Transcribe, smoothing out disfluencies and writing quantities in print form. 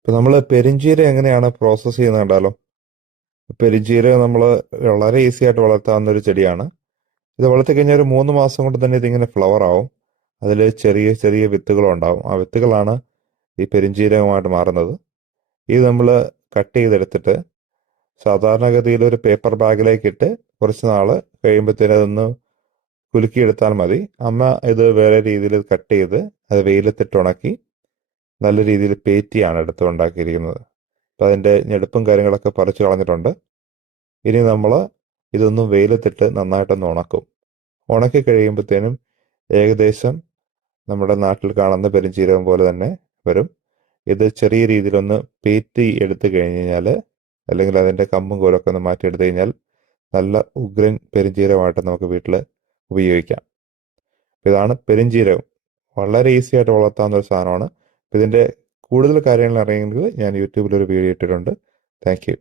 ഇപ്പം നമ്മൾ പെരിഞ്ചീരകം എങ്ങനെയാണ് പ്രോസസ്സ് ചെയ്യുന്നത് കണ്ടാലോ? പെരിഞ്ചീരകം നമ്മൾ വളരെ ഈസി ആയിട്ട് വളർത്താവുന്ന ഒരു ചെടിയാണ്. ഇത് വളർത്തി കഴിഞ്ഞാൽ ഒരു 3 മാസം കൊണ്ട് തന്നെ ഇതിങ്ങനെ ഫ്ലവർ ആവും. അതിൽ ചെറിയ ചെറിയ വിത്തുകളുണ്ടാവും. ആ വിത്തുകളാണ് ഈ പെരിഞ്ചീരകമായിട്ട് മാറുന്നത്. ഇത് നമ്മൾ കട്ട് ചെയ്തെടുത്തിട്ട് സാധാരണഗതിയിൽ ഒരു പേപ്പർ ബാഗിലേക്ക് ഇട്ട് കുറച്ച് നാൾ കഴിയുമ്പോഴത്തേനും അതൊന്ന് കുലുക്കിയെടുത്താൽ മതി. അമ്മ ഇത് വേറെ രീതിയിൽ കട്ട് ചെയ്ത് അത് വെയിലത്തിട്ട് ഉണക്കി നല്ല രീതിയിൽ പേറ്റിയാണ് എടുത്ത് ഉണ്ടാക്കിയിരിക്കുന്നത്. അപ്പം അതിൻ്റെ ഞെടുപ്പും കാര്യങ്ങളൊക്കെ പറിച്ചു കളഞ്ഞിട്ടുണ്ട്. ഇനി നമ്മൾ ഇതൊന്നും വെയിലത്തിട്ട് നന്നായിട്ടൊന്ന് ഉണക്കും. ഉണക്കി കഴിയുമ്പോഴത്തേനും ഏകദേശം നമ്മുടെ നാട്ടിൽ കാണുന്ന പെരുംജീരകം പോലെ തന്നെ വരും. ഇത് ചെറിയ രീതിയിലൊന്ന് പേറ്റി എടുത്തു കഴിഞ്ഞ് കഴിഞ്ഞാൽ, അല്ലെങ്കിൽ അതിൻ്റെ കമ്പും കോലൊക്കെ ഒന്ന് മാറ്റിയെടുത്തു കഴിഞ്ഞാൽ നല്ല ഉഗ്രൻ പെരുംജീരകമായിട്ട് നമുക്ക് വീട്ടിൽ ഉപയോഗിക്കാം. ഇതാണ് പെരുംജീരകം. വളരെ ഈസി ആയിട്ട് വളർത്താവുന്ന ഒരു സാധനമാണ്. ഇതിൻ്റെ കൂടുതൽ കാര്യങ്ങൾ അറിയെങ്കിൽ ഞാൻ യൂട്യൂബിൽ ഒരു വീഡിയോ ഇട്ടിട്ടുണ്ട്. Thank you.